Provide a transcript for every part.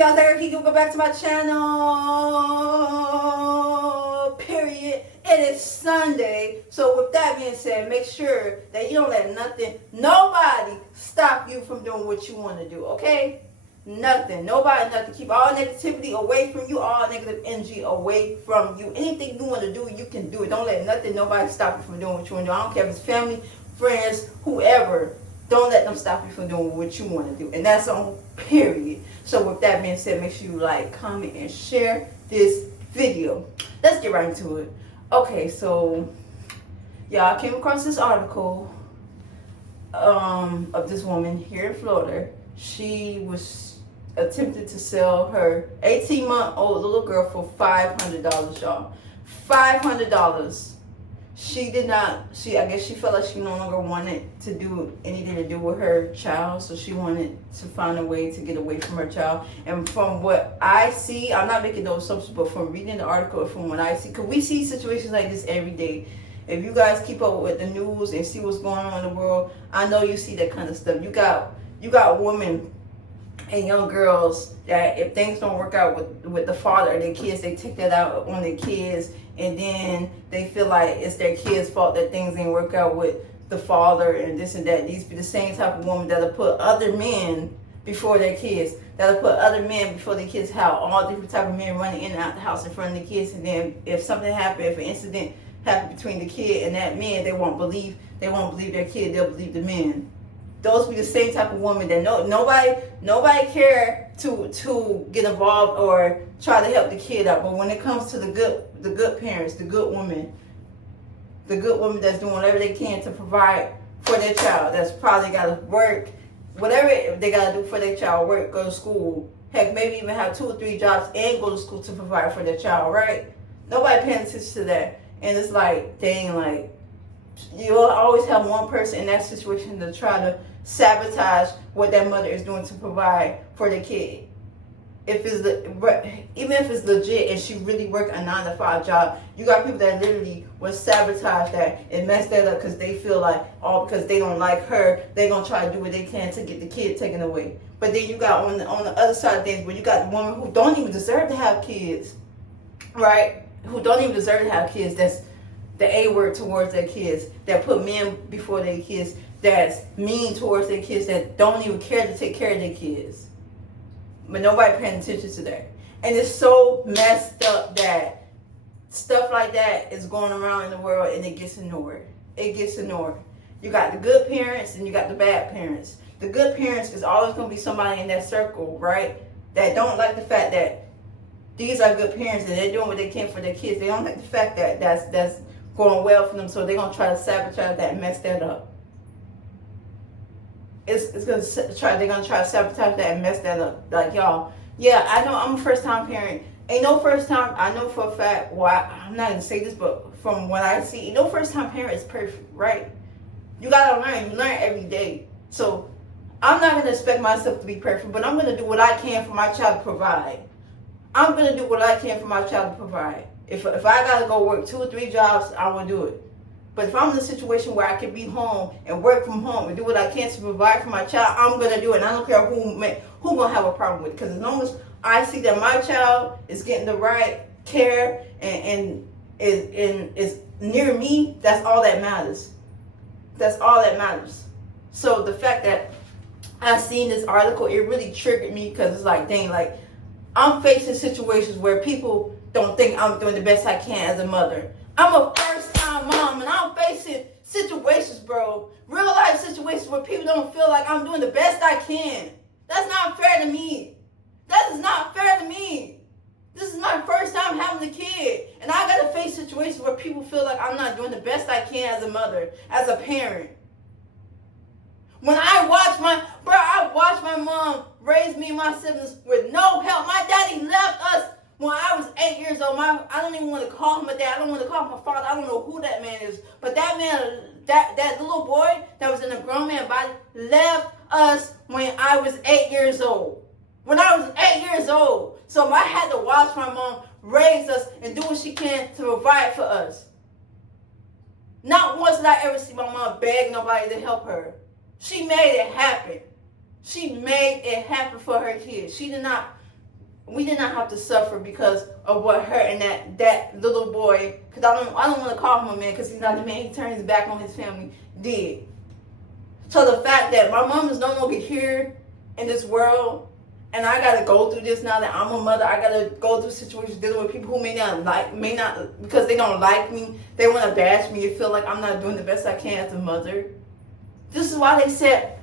y'all, Derek, you can go back to my channel. Period. It is Sunday. So with that being said, make sure that you don't let nobody stop you from doing what you want to do, okay? Nothing. Nobody, nothing. Keep all negativity away from you, all negative energy away from you. Anything you want to do, you can do it. Don't let nobody stop you from doing what you want to do. I don't care if it's family, friends, whoever. Don't let them stop you from doing what you want to do. And that's on period. So with that being said, make sure you like, comment, and share this video. Let's get right into it. Okay, so y'all came across this article of this woman here in Florida. She was attempted to sell her 18-month-old little girl for $500, y'all. $500. She did not, I guess she felt like she no longer wanted to do anything to do with her child, so she wanted to find a way to get away from her child. And from what I see, I'm not making no assumptions, but from reading the article, from what I see, because we see situations like this every day. If you guys keep up with the news and see what's going on in the world, I know you see that kind of stuff. You got women and young girls that if things don't work out with the father or their kids, they take that out on their kids, and then they feel like it's their kids' fault that things didn't work out with the father and this and that. These be the same type of woman that'll put other men before their kids. That'll put other men before their kids' house. All different type of men running in and out the house in front of the kids, and then if something happened, if an incident happened between the kid and that man, they won't believe their kid. They'll believe the men. Those be the same type of woman that nobody care to get involved or try to help the kid out. But when it comes to the good parents, the good woman that's doing whatever they can to provide for their child, that's probably got to work, whatever they got to do for their child, work, go to school, heck, maybe even have 2 or 3 jobs and go to school to provide for their child, right? Nobody paying attention to that. And it's like, dang, like, you'll always have one person in that situation to try to sabotage what that mother is doing to provide for the kid. Even if it's legit and she really work a 9-to-5 job, you got people that literally will sabotage that and mess that up because they feel like, because they don't like her, they're gonna try to do what they can to get the kid taken away. But then you got on the other side of things, where you got the woman who don't even deserve to have kids, right? Who don't even deserve to have kids. That's the A word towards their kids, that put men before their kids, that's mean towards their kids, that don't even care to take care of their kids. But nobody paying attention to that. And it's so messed up that stuff like that is going around in the world and it gets ignored. It gets ignored. You got the good parents and you got the bad parents. The good parents is always going to be somebody in that circle, right? That don't like the fact that these are good parents and they're doing what they can for their kids. They don't like the fact that that's going well for them, so they're going to try to sabotage that and mess that up. They're going to try to sabotage that and mess that up. Like, y'all, yeah, I know I'm a first-time parent. Ain't no first time, I know for a fact, I'm not going to say this, but from what I see, no first-time parent is perfect, right? You got to learn. You learn every day. So I'm not going to expect myself to be perfect, but I'm going to do what I can for my child to provide. I'm going to do what I can for my child to provide. If I got to go work 2 or 3 jobs, I will do it. But if I'm in a situation where I can be home and work from home and do what I can to provide for my child, I'm going to do it. And I don't care who going to have a problem with it. Because as long as I see that my child is getting the right care and is near me, that's all that matters. That's all that matters. So the fact that I seen this article, it really triggered me, because it's like, dang, like, I'm facing situations where people don't think I'm doing the best I can as a mother. I'm a first-time mom, and I'm facing situations, bro, real-life situations where people don't feel like I'm doing the best I can. That's not fair to me. That is not fair to me. This is my first time having a kid, and I got to face situations where people feel like I'm not doing the best I can as a mother, as a parent. When I watched my mom raise me and my siblings with no help. My daddy left us when I was 8 years old. I don't even want to call him a dad. I don't want to call him a father. I don't know who that man is. But that man, that little boy that was in a grown man body, left us when I was 8 years old. When I was 8 years old. So I had to watch my mom raise us and do what she can to provide for us. Not once did I ever see my mom beg nobody to help her. She made it happen. She made it happen for her kids. She did not We did not have to suffer because of what her and that little boy, because I don't want to call him a man because he's not a man. He turned his back on his family. Did. So the fact that my mom is no longer here in this world, and I gotta go through this now that I'm a mother. I gotta go through situations dealing with people who may not because they don't like me. They want to bash me and feel like I'm not doing the best I can as a mother. This is why they said,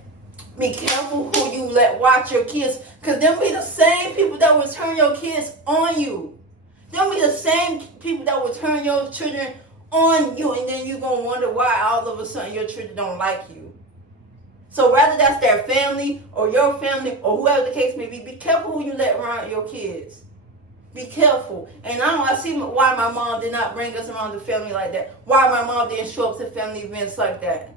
be careful who you let watch your kids, because they'll be the same people that will turn your kids on you. They'll be the same people that will turn your children on you, and then you're gonna wonder why all of a sudden your children don't like you. So whether that's their family or your family or whoever the case may be careful who you let around your kids. Be careful. And I see why my mom did not bring us around the family like that. Why my mom didn't show up to family events like that.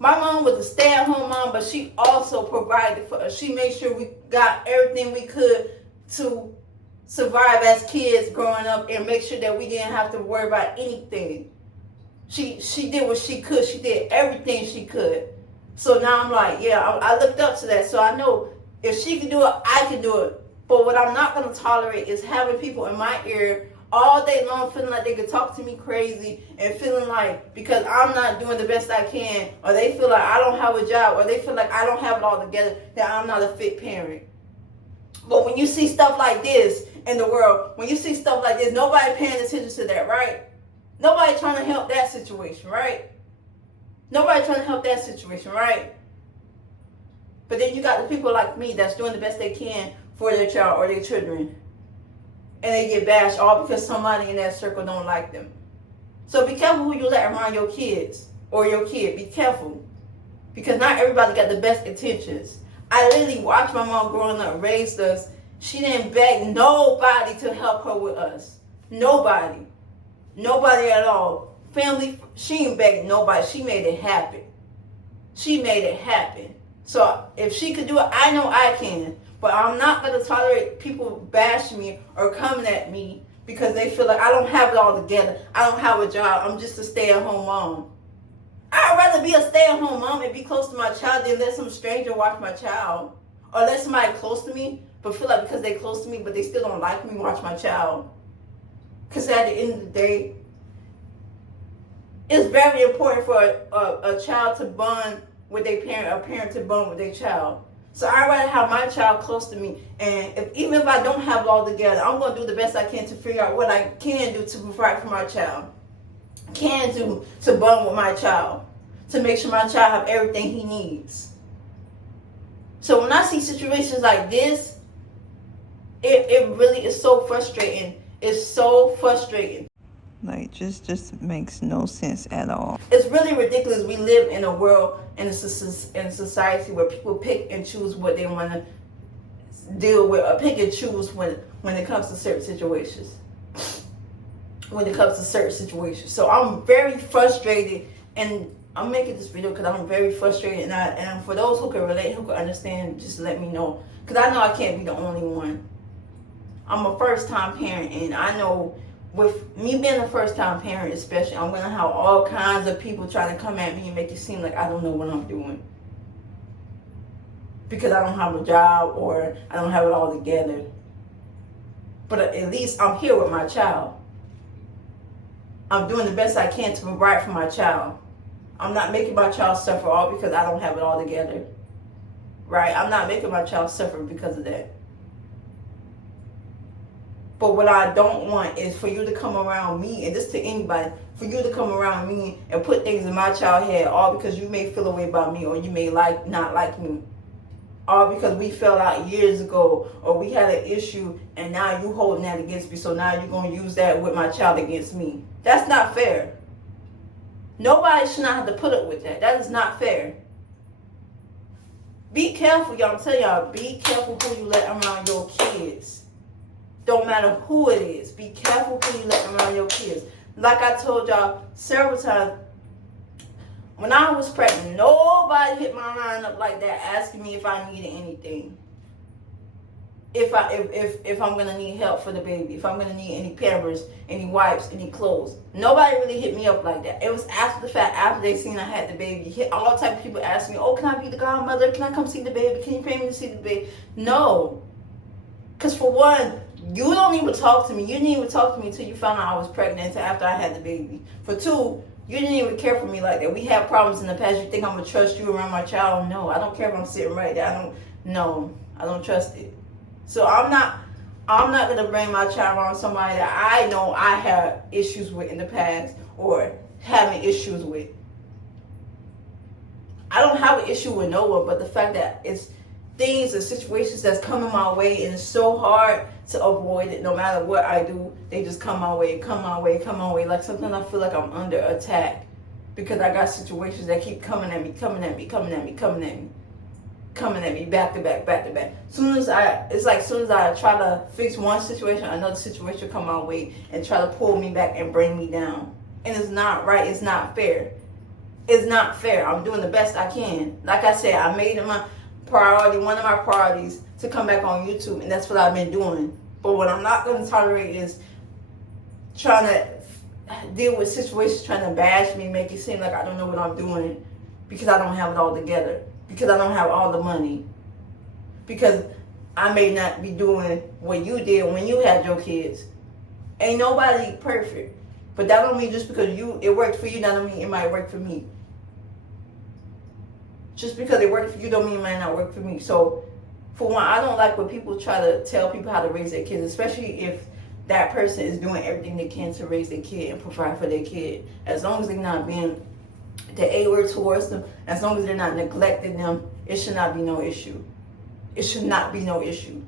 My mom was a stay-at-home mom, but she also provided for us. She made sure we got everything we could to survive as kids growing up and make sure that we didn't have to worry about anything. She did what she could. She did everything she could. So now I'm like, yeah, I looked up to that. So I know if she can do it, I can do it. But what I'm not going to tolerate is having people in my ear all day long feeling like they could talk to me crazy and feeling like because I'm not doing the best I can, or they feel like I don't have a job, or they feel like I don't have it all together, that I'm not a fit parent. But when you see stuff like this in the world, when you see stuff like this, nobody paying attention to that, right? Nobody trying to help that situation, right? Nobody trying to help that situation, right? But then you got the people like me that's doing the best they can for their child or their children. And they get bashed all because somebody in that circle don't like them. So be careful who you let around your kids or your kid. Be careful. Because not everybody got the best intentions. I literally watched my mom growing up, raised us. She didn't beg nobody to help her with us. Nobody. Nobody at all. Family, she didn't beg nobody. She made it happen. She made it happen. So if she could do it, I know I can. But I'm not going to tolerate people bashing me or coming at me because they feel like I don't have it all together. I don't have a job. I'm just a stay-at-home mom. I'd rather be a stay-at-home mom and be close to my child than let some stranger watch my child. Or let somebody close to me, but feel like because they're close to me, but they still don't like me, watch my child. Because at the end of the day, it's very important for a child to bond with their parent, a parent to bond with their child. So I'd rather have my child close to me. And even if I don't have it all together, I'm going to do the best I can to figure out what I can do to provide for my child. Can do to bond with my child. To make sure my child have everything he needs. So when I see situations like this, it really is so frustrating. It's so frustrating. Like, just makes no sense at all. It's really ridiculous. We live in a world, in a society where people pick and choose what they want to deal with, or pick and choose when it comes to certain situations. So I'm very frustrated, and I'm making this video because I'm very frustrated, and for those who can relate, who can understand, just let me know. Because I know I can't be the only one. I'm a first-time parent, and I know with me being a first-time parent especially, I'm going to have all kinds of people trying to come at me and make it seem like I don't know what I'm doing. Because I don't have a job or I don't have it all together. But at least I'm here with my child. I'm doing the best I can to provide for my child. I'm not making my child suffer all because I don't have it all together. Right? I'm not making my child suffer because of that. But what I don't want is for you to come around me, and this to anybody, for you to come around me and put things in my child's head, all because you may feel a way about me, or you may not like me. All because we fell out years ago, or we had an issue, and now you holding that against me, so now you're going to use that with my child against me. That's not fair. Nobody should not have to put up with that. That is not fair. Be careful, y'all. I'm telling y'all, be careful who you let around your kids. Don't matter who it is. Be careful who you let around your kids. Like I told y'all several times, when I was pregnant, nobody hit my line up like that asking me if I needed anything. if I'm gonna need help for the baby, if I'm gonna need any Pampers, any wipes, any clothes. Nobody really hit me up like that. It was after the fact, after they seen I had the baby. All type of people asked me, "Oh, can I be the godmother? Can I come see the baby? Can you pay me to see the baby?" No, because for one, you don't even talk to me. You didn't even talk to me until you found out I was pregnant. Until after I had the baby. For two, you didn't even care for me like that. We had problems in the past. You think I'm gonna trust you around my child? No, I don't care if I'm sitting right there. I don't trust it. So I'm not gonna bring my child around somebody that I know I had issues with in the past or having issues with. I don't have an issue with no one, but the fact that it's things and situations that's coming my way and it's so hard to avoid it. No matter what I do, they just come my way. Like sometimes I feel like I'm under attack because I got situations that keep coming at me, back to back. Soon as I try to fix one situation, another situation come my way and try to pull me back and bring me down. And it's not right. It's not fair. I'm doing the best I can. Like I said, I made it my priority, one of my priorities, to come back on YouTube, and that's what I've been doing. But what I'm not going to tolerate is trying to deal with situations, trying to bash me, make it seem like I don't know what I'm doing because I don't have it all together, because I don't have all the money, because I may not be doing what you did when you had your kids. Ain't nobody perfect, but that don't mean just because it worked for you, that don't mean it might work for me. Just because it worked for you don't mean it might not work for me. So, for one, I don't like when people try to tell people how to raise their kids, especially if that person is doing everything they can to raise their kid and provide for their kid. As long as they're not being the A-word towards them, as long as they're not neglecting them, it should not be no issue. It should not be no issue.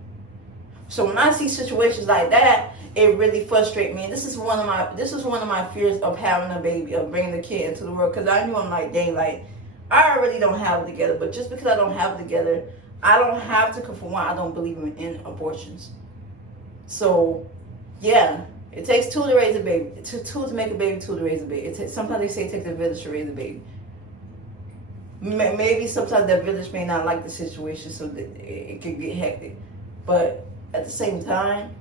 So when I see situations like that, it really frustrates me. And this is one of my fears of having a baby, of bringing the kid into the world, because I knew I'm like, dang, like, I already don't have it together, but just because I don't have it together, I don't have to, for one, I don't believe in abortions. So, yeah, it takes two to raise a baby, two to make a baby, two to raise a baby. Sometimes they say it takes a village to raise a baby. Maybe sometimes that village may not like the situation, so that it could get hectic. But at the same time,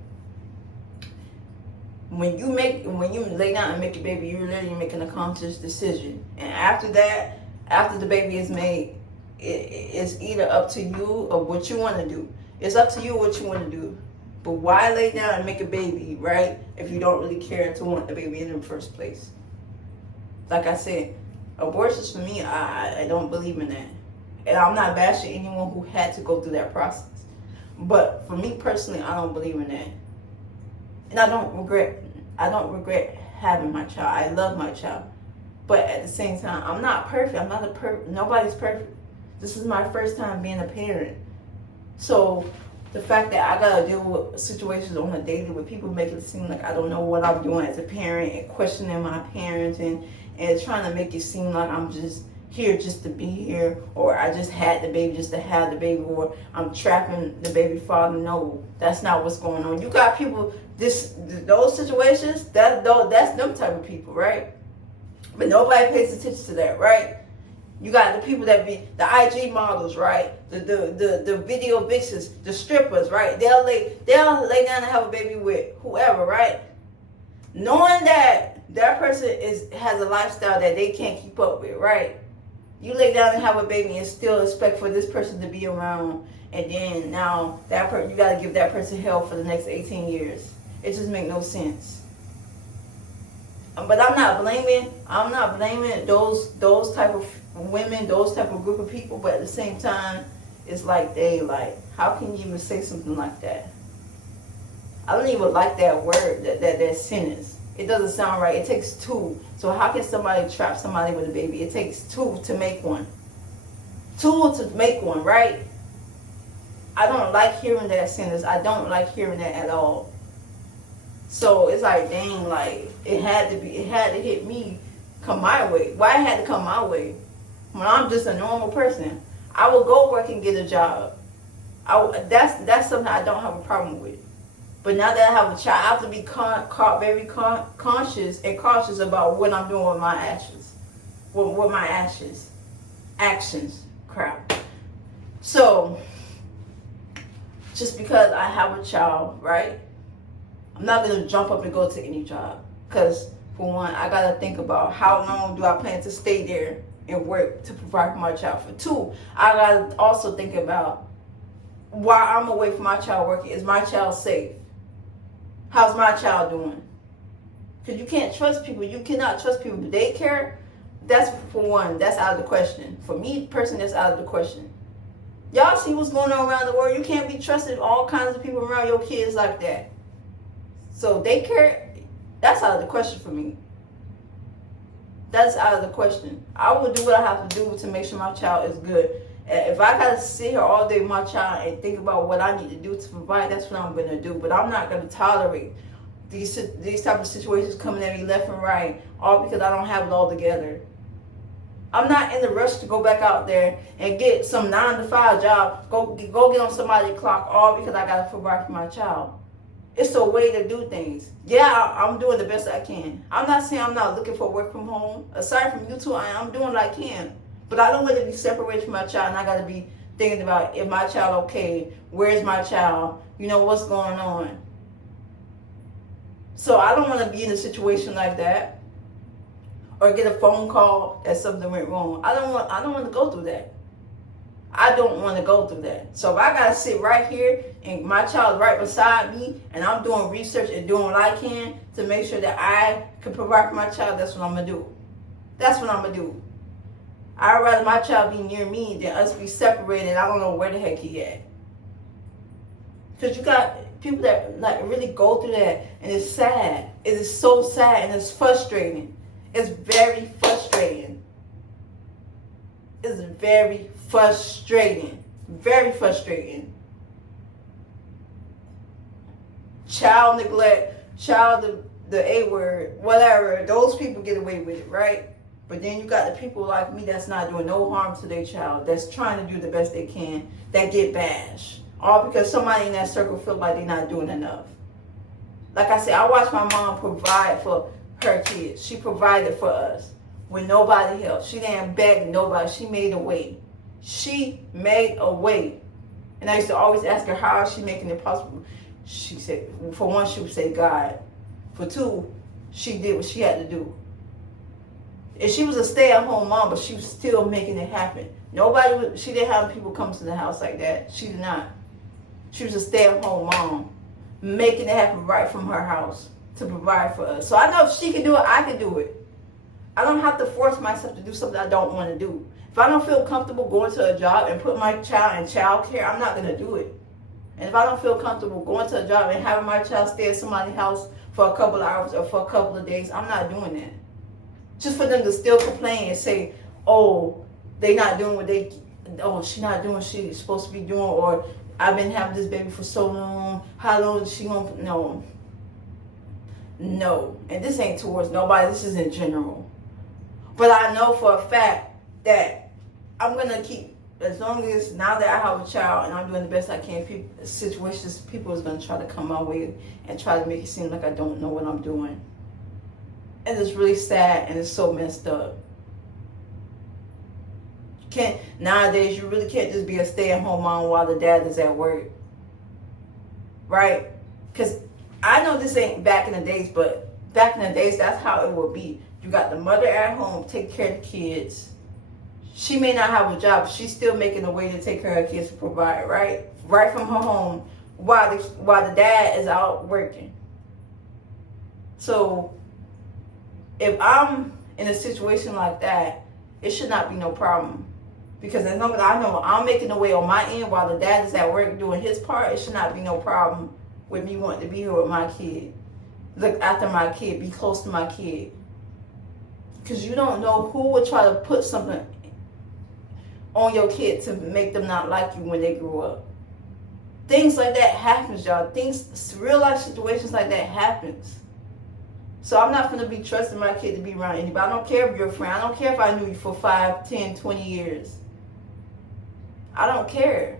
when you lay down and make a baby, you're literally making a conscious decision. And after that, after the baby is made, it's either up to you or what you want to do. It's up to you what you want to do. But why lay down and make a baby, right, if you don't really care to want the baby in the first place? Like I said, abortions for me, I don't believe in that. And I'm not bashing anyone who had to go through that process. But for me personally, I don't believe in that. And I don't regret having my child. I love my child. But at the same time, I'm not perfect. Nobody's perfect. This is my first time being a parent. So the fact that I gotta deal with situations on a daily where people make it seem like I don't know what I'm doing as a parent and questioning my parenting and trying to make it seem like I'm just here just to be here, or I just had the baby just to have the baby, or I'm trapping the baby father. No, that's not what's going on. You got people, those situations, that's them type of people, right? But nobody pays attention to that, right? You got the people that be the IG models, right? The video bitches, the strippers, right? They'll lay down and have a baby with whoever, right? Knowing that person has a lifestyle that they can't keep up with, right? You lay down and have a baby and still expect for this person to be around, and then now you got to give that person hell for the next 18 years. It just makes no sense. But I'm not blaming those type of women, those type of group of people. But at the same time, it's like how can you even say something like that? I don't even like that word, that sentence. It doesn't sound right. It takes two. So how can somebody trap somebody with a baby? It takes two to make one. Two to make one, right? I don't like hearing that sentence. I don't like hearing that at all. So it's like, dang, like it had to hit me, come my way. Why it had to come my way? When I'm just a normal person, I will go work and get a job. That's something I don't have a problem with. But now that I have a child, I have to be very conscious and cautious about what I'm doing with my actions. With my actions. Crap. So, just because I have a child, right? I'm not gonna jump up and go to any job. Because for one, I gotta think about how long do I plan to stay there and work to provide for my child. For two, I gotta also think about while I'm away from my child working, is my child safe? How's my child doing? Because you can't trust people. You cannot trust people. Daycare, that's for one, that's out of the question. For me personally, that's out of the question. Y'all see what's going on around the world. You can't be trusting all kinds of people around your kids like that. So daycare, that's out of the question for me. That's out of the question. I will do what I have to do to make sure my child is good. If I gotta sit here all day with my child and think about what I need to do to provide, that's what I'm gonna do. But I'm not gonna tolerate these type of situations coming at me left and right, all because I don't have it all together. I'm not in the rush to go back out there and get some 9-to-5 job, go get on somebody's clock, all because I gotta provide for my child. It's a way to do things. Yeah, I'm doing the best I can. I'm not saying I'm not looking for work from home. Aside from you two, I'm doing what I can. But I don't want to be separated from my child, and I got to be thinking about, is my child okay? Where's my child? You know, what's going on? So I don't want to be in a situation like that, or get a phone call that something went wrong. I don't want to go through that. I don't want to go through that. So if I got to sit right here and my child's right beside me and I'm doing research and doing what I can to make sure that I can provide for my child, that's what I'm going to do. That's what I'm going to do. I'd rather my child be near me than us be separated. I don't know where the heck he at. Because you got people that like really go through that, and it's sad. It is so sad, and it's frustrating. It's very frustrating. It's very frustrating. Very frustrating. Child neglect, the A word, whatever. Those people get away with it, right? But then you got the people like me that's not doing no harm to their child, that's trying to do the best they can, that get bashed. All because somebody in that circle feel like they're not doing enough. Like I said, I watched my mom provide for her kids. She provided for us when nobody else. She didn't beg nobody. She made a way. She made a way. And I used to always ask her, how is she making it possible? She said, for one, she would say God. For two, she did what she had to do. And she was a stay-at-home mom, but she was still making it happen. She didn't have people come to the house like that. She did not. She was a stay-at-home mom, making it happen right from her house to provide for us. So I know if she can do it, I can do it. I don't have to force myself to do something I don't want to do. If I don't feel comfortable going to a job and put my child in child care, I'm not going to do it. And if I don't feel comfortable going to a job and having my child stay at somebody's house for a couple of hours or for a couple of days, I'm not doing that. Just for them to still complain and say, oh, they not doing what she's not doing what she's supposed to be doing, or I've been having this baby for so long, how long is she going to, no. And this ain't towards nobody, this is in general. But I know for a fact that I'm going to keep, as long as now that I have a child and I'm doing the best I can, people is going to try to come my way and try to make it seem like I don't know what I'm doing. And it's really sad, and it's so messed up. Nowadays, you really can't just be a stay-at-home mom while the dad is at work. Right? Because I know this ain't back in the days, but back in the days, that's how it would be. You got the mother at home, take care of the kids. She may not have a job, but she's still making a way to take care of her kids to provide, right? Right from her home, while the dad is out working. So if I'm in a situation like that, it should not be no problem. Because as long as I know I'm making a way on my end while the dad is at work doing his part, it should not be no problem with me wanting to be here with my kid. Look after my kid, be close to my kid. Because you don't know who would try to put something on your kid to make them not like you when they grow up. Things like that happens, y'all. Real life situations like that happens. So I'm not going to be trusting my kid to be around anybody. I don't care if you're a friend. I don't care if I knew you for 5, 10, 20 years. I don't care.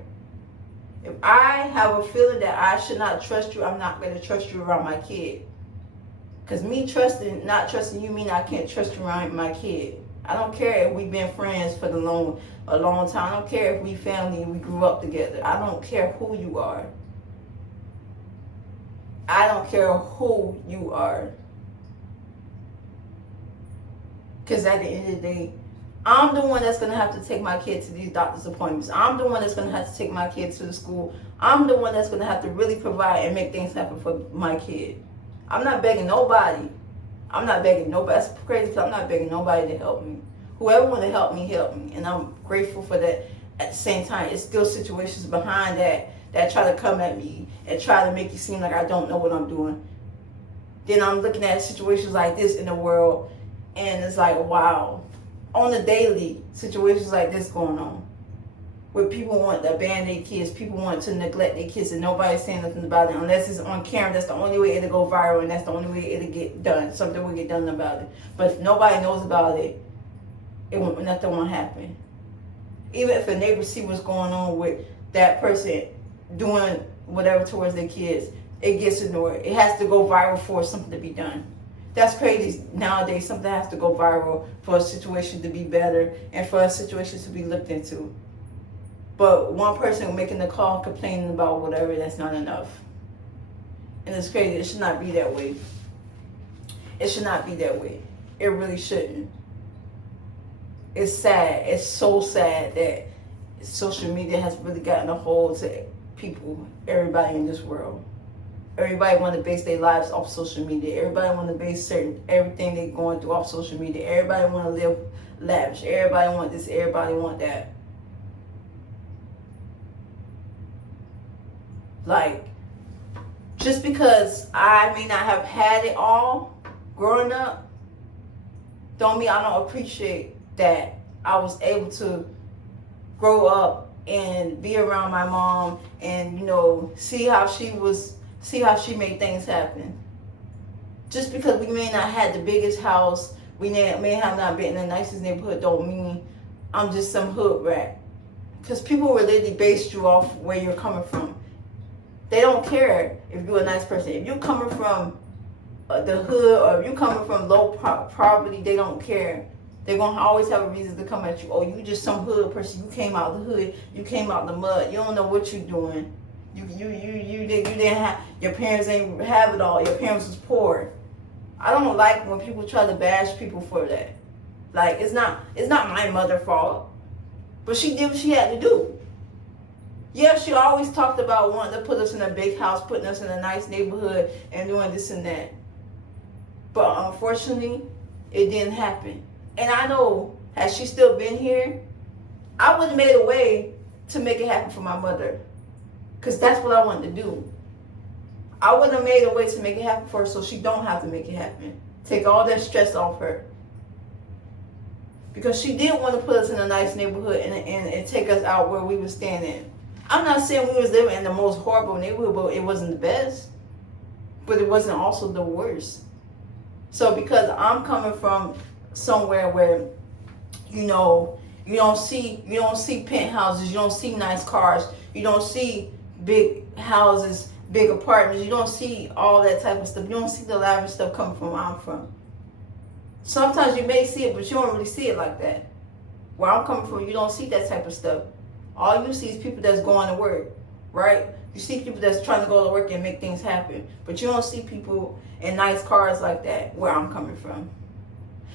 If I have a feeling that I should not trust you, I'm not going to trust you around my kid. Because me not trusting you mean I can't trust you around my kid. I don't care if we've been friends for a long time. I don't care if we family and we grew up together. I don't care who you are. I don't care who you are. Because at the end of the day, I'm the one that's going to have to take my kid to these doctor's appointments. I'm the one that's going to have to take my kid to the school. I'm the one that's going to have to really provide and make things happen for my kid. I'm not begging nobody. I'm not begging nobody. That's crazy because I'm not begging nobody to help me. Whoever want to help me, help me. And I'm grateful for that. At the same time, it's still situations behind that try to come at me and try to make it seem like I don't know what I'm doing. Then I'm looking at situations like this in the world, and it's like, wow. On the daily, situations like this going on. Where people want to abandon their kids, people want to neglect their kids, and nobody's saying nothing about it. Unless it's on camera, that's the only way it'll go viral, and that's the only way it'll get done. Something will get done about it. But if nobody knows about it, nothing won't happen. Even if a neighbor see what's going on with that person doing whatever towards their kids, it gets ignored. It has to go viral for something to be done. That's crazy. Nowadays, something has to go viral for a situation to be better and for a situation to be looked into. But one person making the call, complaining about whatever, that's not enough. And it's crazy. It should not be that way. It should not be that way. It really shouldn't. It's sad. It's so sad that social media has really gotten a hold to people, everybody in this world. Everybody want to base their lives off social media. Everybody want to base everything they're going through off social media. Everybody want to live lavish. Everybody want this. Everybody want that. Like, just because I may not have had it all growing up, don't mean I don't appreciate that I was able to grow up and be around my mom and, see how she made things happen. Just because we may not have the biggest house, we may have not been in the nicest neighborhood, don't mean I'm just some hood rat. Because people really base you off where you're coming from. They don't care if you're a nice person. If you're coming from the hood or if you're coming from low poverty, they don't care. They're going to always have a reason to come at you. Oh, you just some hood person. You came out the hood. You came out the mud. You don't know what you're doing. You didn't have, your parents ain't have it all. Your parents was poor. I don't like when people try to bash people for that. Like, it's not my mother's fault. But she did what she had to do. Yeah, she always talked about wanting to put us in a big house, putting us in a nice neighborhood, and doing this and that. But unfortunately, it didn't happen. And I know, had she still been here, I would have made a way to make it happen for my mother. Because that's what I wanted to do. I would have made a way to make it happen for her so she don't have to make it happen. Take all that stress off her. Because she did want to put us in a nice neighborhood and take us out where we were standing. I'm not saying we was living in the most horrible neighborhood, but it wasn't the best. But it wasn't also the worst. So because I'm coming from somewhere where, you don't see penthouses, you don't see nice cars, you don't see big houses, big apartments, you don't see all that type of stuff. You don't see the lavish stuff coming from where I'm from. Sometimes you may see it, but you don't really see it like that. Where I'm coming from, you don't see that type of stuff. All you see is people that's going to work, right? You see people that's trying to go to work and make things happen. But you don't see people in nice cars like that where I'm coming from.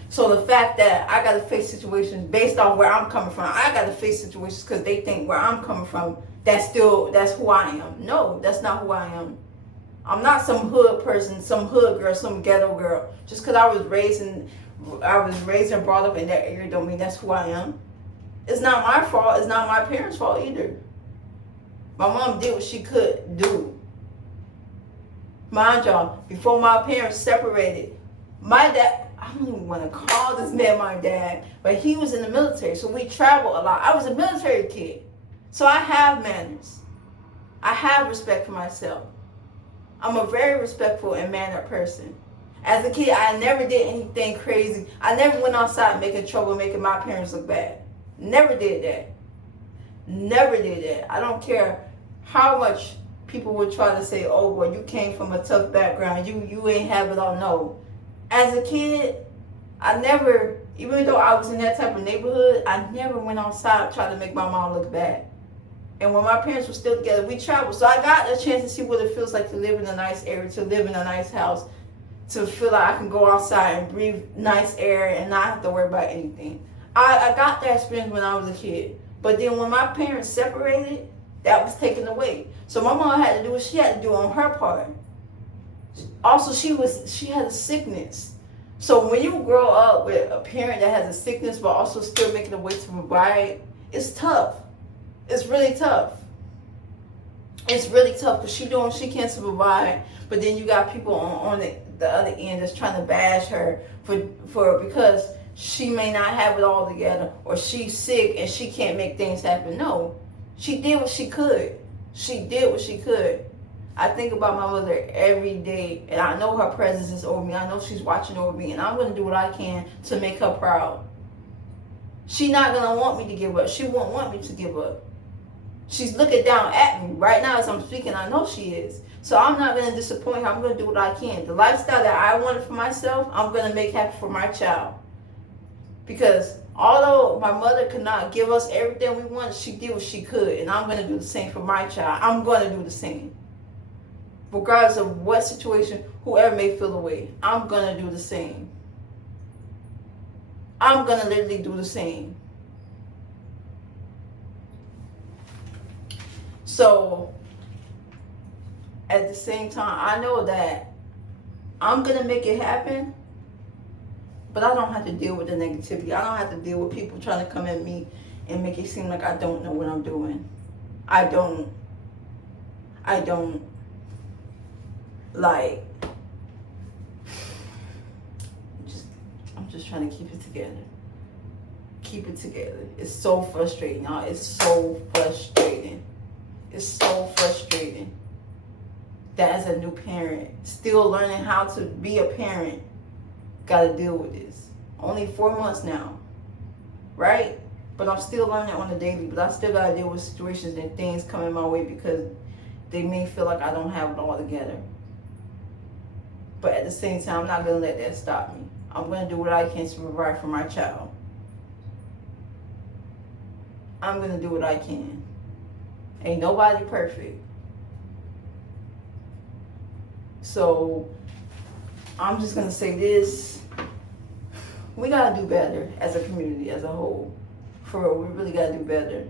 So the fact that I got to face situations based on where I'm coming from, I got to face situations because they think where I'm coming from, that's who I am. No, that's not who I am. I'm not some hood person, some hood girl, some ghetto girl. Just because I was raised and brought up in that area don't mean that's who I am. It's not my fault. It's not my parents' fault either. My mom did what she could do. Mind y'all, before my parents separated, my dad, I don't even want to call this man my dad, but he was in the military, so we traveled a lot. I was a military kid, so I have manners. I have respect for myself. I'm a very respectful and mannered person. As a kid, I never did anything crazy. I never went outside making trouble, making my parents look bad. Never did that. Never did that. I don't care how much people would try to say, oh, well, you came from a tough background. You ain't have it all. No. As a kid, I never, even though I was in that type of neighborhood, I never went outside trying to make my mom look bad. And when my parents were still together, we traveled. So I got a chance to see what it feels like to live in a nice area, to live in a nice house, to feel like I can go outside and breathe nice air and not have to worry about anything. I got that experience when I was a kid. But then when my parents separated, that was taken away. So my mom had to do what she had to do on her part. Also, she had a sickness. So when you grow up with a parent that has a sickness but also still making a way to provide, it's tough. It's really tough. It's really tough because she can't provide, but then you got people on the other end that's trying to bash her for because she may not have it all together, or she's sick and she can't make things happen. No, she did what she could. She did what she could. I think about my mother every day, and I know her presence is over me. I know she's watching over me, and I'm going to do what I can to make her proud. She's not going to want me to give up. She won't want me to give up. She's looking down at me right now as I'm speaking. I know she is. So I'm not going to disappoint her. I'm going to do what I can. The lifestyle that I wanted for myself, I'm going to make happen for my child. Because although my mother could not give us everything we wanted, she did what she could. And I'm going to do the same for my child. I'm going to do the same. Regardless of what situation, whoever may feel the way, I'm going to do the same. I'm going to literally do the same. So, at the same time, I know that I'm going to make it happen, but I don't have to deal with the negativity. I don't have to deal with people trying to come at me and make it seem like I don't know what I'm doing. I don't. Like, I'm just trying to keep it together. Keep it together. It's so frustrating, y'all. It's so frustrating. It's so frustrating that as a new parent, still learning how to be a parent, gotta deal with this. Only 4 months now, right? But I'm still learning on a daily, but I still gotta deal with situations and things coming my way because they may feel like I don't have it all together. But at the same time, I'm not gonna let that stop me. I'm gonna do what I can to provide for my child. I'm gonna do what I can. Ain't nobody perfect. So I'm just gonna say this. We gotta do better as a community, as a whole. For real, we really gotta do better.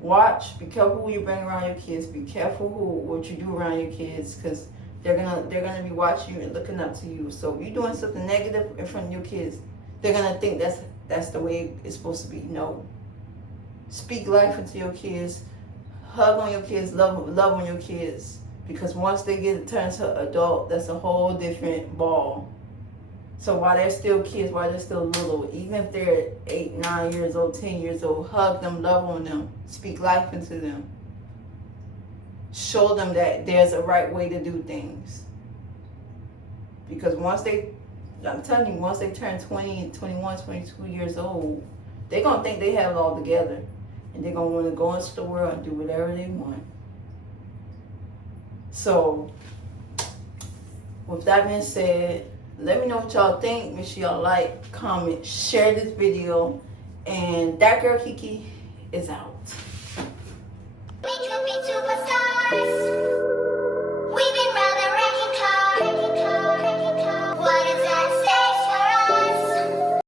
Watch, be careful who you bring around your kids. Be careful what you do around your kids, because they're gonna be watching you and looking up to you. So if you're doing something negative in front of your kids, they're gonna think that's the way it's supposed to be. No. Speak life into your kids. Hug on your kids. Love on your kids. Because once they get turned to adult, that's a whole different ball. So while they're still kids, while they're still little, even if they're 8, 9 years old, 10 years old, hug them, love on them, speak life into them. Show them that there's a right way to do things. Because I'm telling you, once they turn 20, 21, 22 years old, they're going to think they have it all together. And they're going to want to go into the world and do whatever they want. So, with that being said, let me know what y'all think. Make sure y'all like, comment, share this video. And that girl Kiki is out. We could be superstars.